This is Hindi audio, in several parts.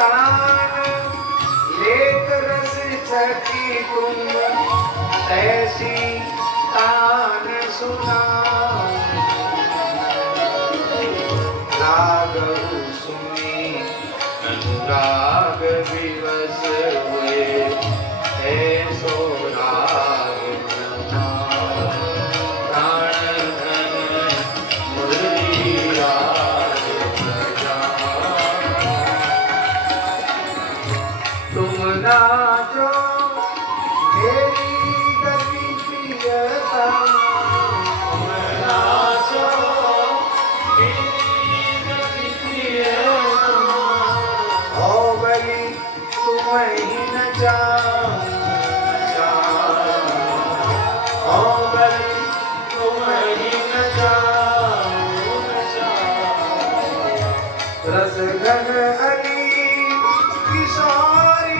तान लेक रस छकी तुम तैसी तान सुना राग सुनी अनुराग विवश हुए ऐसो राग नाचो मेरी गति प्रियतम नाचो मेरी गति प्रियतम हो बलि तुम ही न हो बलि तुम ही न रस घन अली किशोरी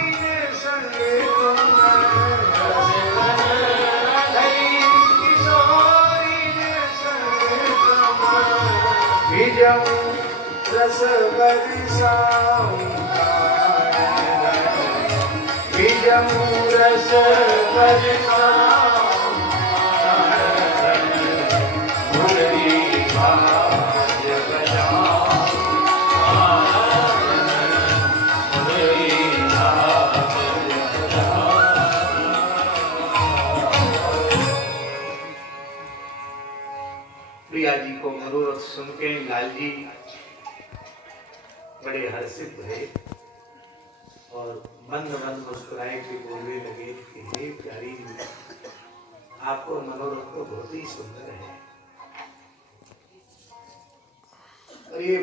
रस बरसाऊं रस बरसाऊं मुरली बाज बजाऊं मुरली बाज बजाऊं। प्रिया जी को मनोरथ सुन के लाल जी बड़े हर्षित हुए और मंद मंद मुस्कुराए के बोलने लगे कि हे प्यारी जी, आपको मनोरथ तो बहुत ही सुंदर है और ये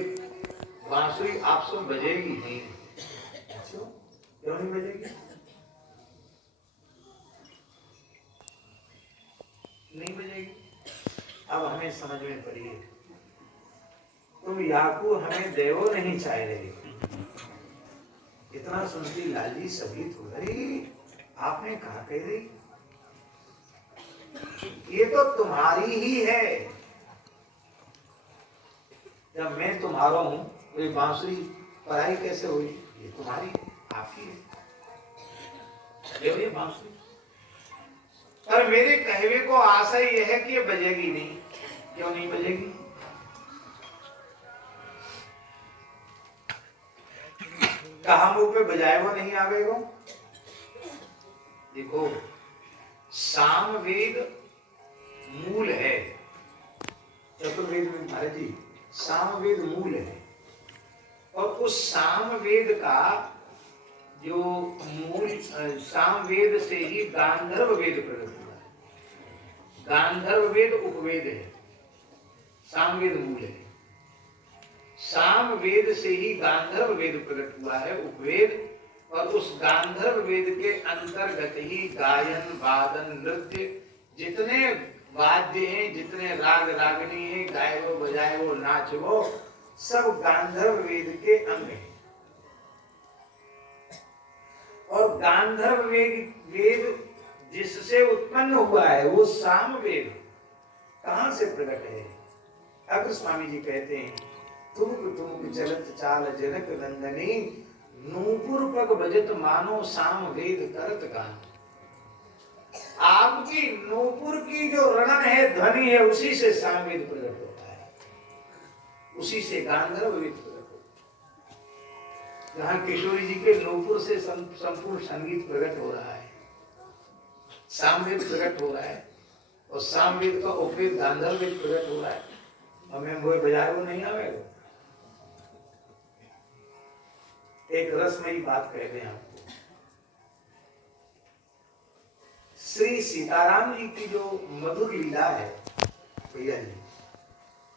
बांसुरी आपसे बजेगी नहीं। क्यों नहीं बजेगी? नहीं बजेगी। अब हमें समझ में पड़ी है, तुम याकू हमें देवो नहीं चाह रहे। इतना सुनती लाली सभी तो अरे आपने कहा कह रही, ये तो तुम्हारी ही है। जब मैं तुम्हारा हूं तो ये बांसुरी पराई कैसे हुई? ये तुम्हारी आपकी है ये बांसुरी। पर मेरे कहवे को आशा यह है कि ये बजेगी नहीं। क्यों नहीं बजेगी? कहा मुंह पे बजाए वो नहीं आवेगो। देखो सामवेद मूल है, चतुर्वेद में महाराज जी सामवेद मूल है और उस सामवेद का जो मूल सामवेद से ही गांधर्व वेद प्रकट हुआ है। गांधर्व वेद उपवेद है, सामवेद मूल है। सामवेद से ही गांधर्व वेद प्रकट हुआ है, उपवेद, और उस गांधर्व वेद के अंतर्गत ही गायन वादन नृत्य जितने वाद्य हैं, जितने राग रागनी हैं, गाए वो बजाए वो नाच वो सब गांधर्व वेद के अंग हैं। और गांधर्व वेद जिससे उत्पन्न हुआ है वो सामवेद कहां से प्रकट है? अग्र स्वामी जी कहते हैं तुमुक तुमुक चलत चाल जनक नंदनी नूपुर पग बजत मानो सामवेद करत गान। आपकी नूपुर की जो रणन है, ध्वनि है, उसी से सामवेद प्रकट होता है, उसी से गांधर्व वेद प्रकट होता है। जहां किशोरी जी के नूपुर से संपूर्ण संगीत प्रकट हो रहा है, सामवेद प्रकट हो रहा है, और सामवेद का उपवेद गांधर्व वेद प्रकट हो रहा है। हमें वो बजाए वो नहीं आवेगा। एक रसमयी बात कह दें आपको, श्री सीताराम जी की जो मधुर लीला है भैया जी,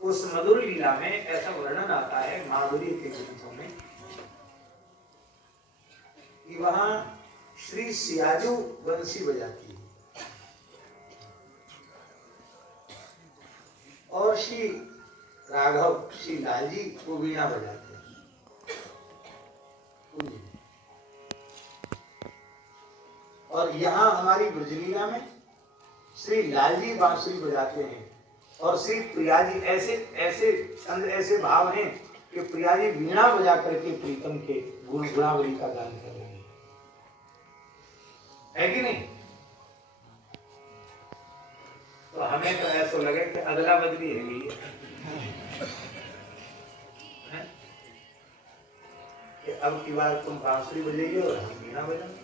उस मधुर लीला में ऐसा वर्णन आता है माधुरी के ग्रंथों में कि वहां श्री सियाजू बंसी बजाती है और श्री राघव श्री लालजी को वीणा बजाते हैं। और यहाँ हमारी ब्रजलीला में श्री लालजी बांसुरी बजाते हैं और श्री प्रिया जी ऐसे ऐसे छंद ऐसे भाव हैं कि प्रिया जी वीणा बजा करके प्रीतम के गुण गुणावली का गान कर रही है कि नहीं? तो हमें तो ऐसा लगे कि अगला बदली है कि अब की बार तुम बांसुरी बजाइए और हम वीणा बजाएंगे,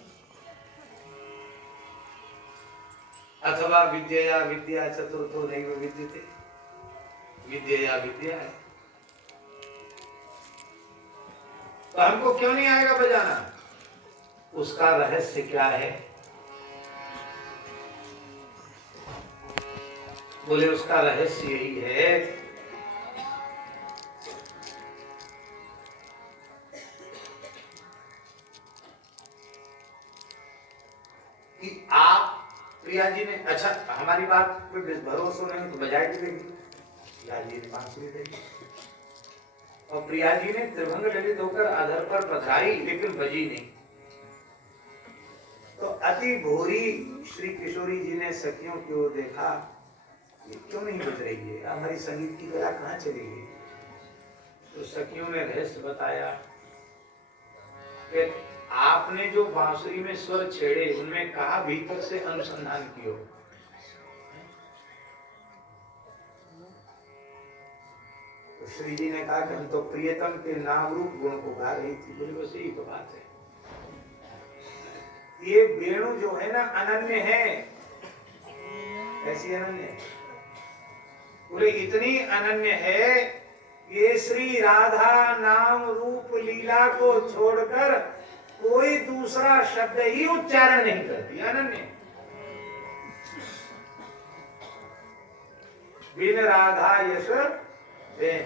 अथवा विद्या विद्या चतुर्थो नैव विद्यते, विद्या विद्या है। तो हमको क्यों नहीं आएगा बजाना? उसका रहस्य क्या है? बोले उसका रहस्य यही है कि आप प्रिया जी ने, अच्छा हमारी बात पे भरोसा नहीं तो बजाय भी देगी, प्रिया जी ने बांसुरी देगी और प्रिया जी ने त्रिभंग ललित होकर आधार पर पथराई लेकिन बजी नहीं। तो अति भोरी श्री किशोरी जी ने सखियों की ओर देखा, ये क्यों नहीं बज रही है, हमारी संगीत की कला कहाँ चली गई? तो सखियों ने रहस्य बताया कि आपने जो बांसुरी में स्वर छेड़े उनमें कहा भीतर से अनुसंधान कियो। तो श्री जी ने कहा कि हम तो प्रियतम के नाम रूप गुण को गा रही थी। बोले बस यही तो बात है, ये वेणु जो है ना अनन्य है। कैसी अनन्य है? बोले इतनी अनन्य है, ये श्री राधा नाम रूप लीला को छोड़कर कोई दूसरा शब्द ही उच्चारण नहीं करती, अनन्य। बिन राधा यश बेन।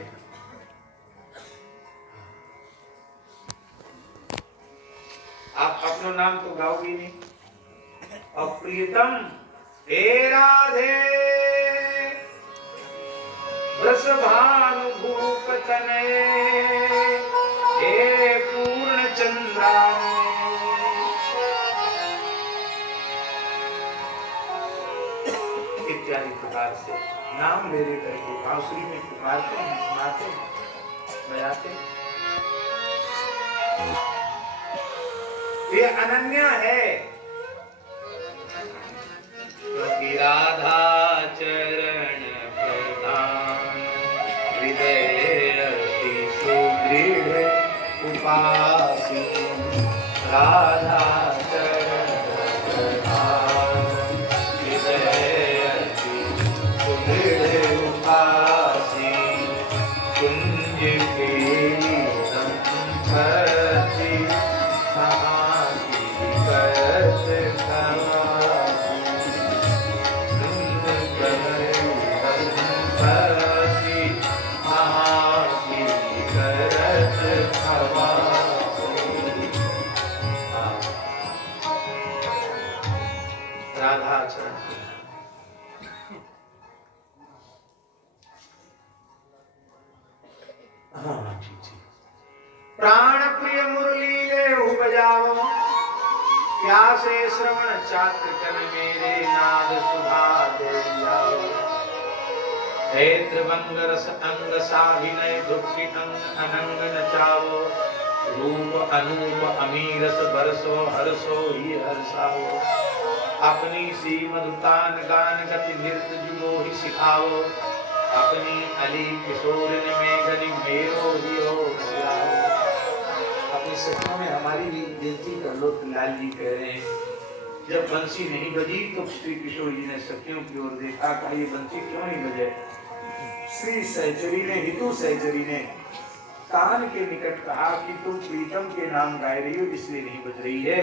आप अपना नाम तो गाओगी नहीं। अप्रियतम हे राधे रस भानुभूप तनये हे पूर्ण चंद्रा इत्यादि प्रकार से नाम ले करके बांसुरी में पुकारते हैं, सुनाते हैं, बजाते हैं। ये अनन्या है क्योंकि राधा चरण प्रधान हृदय अति सुदृढ़ उपासी। राधा चरण प्रधान हृदय अति सुदृढ़ उपासी। कुंज के संपत्ति राधा चरण। हाँ जी जी। प्राण प्रिय मुरली ले बजाओ, प्यासे श्रवण चात्र कन मेरे नाद सुधा दे जाओ। हे त्रिभंग रस अंग साभिनय धुप्पी अंग अनंग नचाओ। रूप अनूप अमीरस बरसो हरसो ही हरसाओ। अपनी सी मधुतान गान गति नृत्य जुगो ही सिखाओ। अपनी अली किशोर में गनी मेरो ही हो सियाओ। अपनी सखियों में हमारी भी बेइज्जती कर लो। लाल जी कह रहे हैं जब बंसी नहीं बजी तो श्री किशोर जी ने सखियों की ओर देखा, कहा ये बंसी क्यों नहीं बजे? श्री सहचरी ने, हितु सहचरी ने कान के निकट कहा कि तुम प्रीतम के नाम गाय रही हो इसलिए नहीं बज रही है।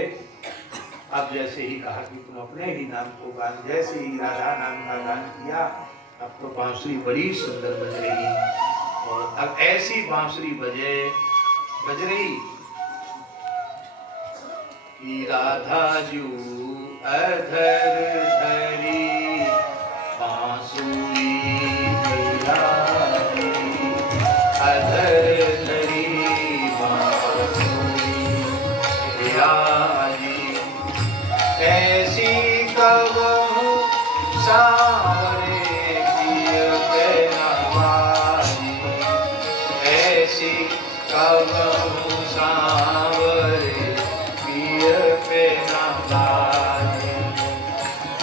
अब जैसे ही कहा कि तुम अपने ही नाम को गान, जैसे ही राधा नाम का गान किया, अब तो बांसुरी बड़ी सुंदर बज रही। और अब ऐसी बांसुरी बज रही कि राधा जू अधर धरी बांसुरी बजाई। अधर धरी बांसुरी बजाई। ऐसी कबहू सावरे की नवाई। ऐसी कबहु सांवरे पिय पे न गाए।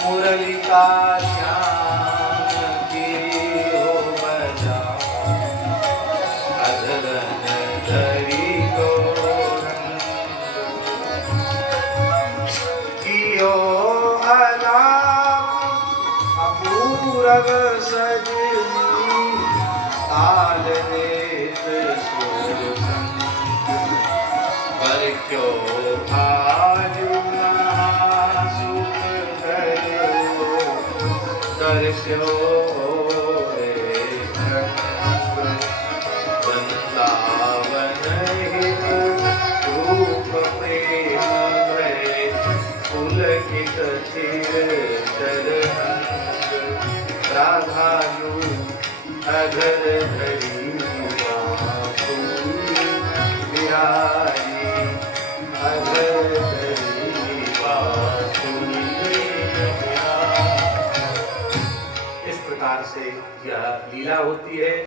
मुरली का श्याम की हो बजा अधरन धरी गौरंग कियो अलाप अपूरव सजनी ताल देत सुर संग पर क्यों आजु महासुख धरो दर्श्यो रे वृंदावन हित रूप प्रेम भय पुलकित चिर चरणंग राधायु अधर धरी बांसुरी बिहारी अधर धरी बांसुरी बिहारी। इस प्रकार से यह लीला होती है।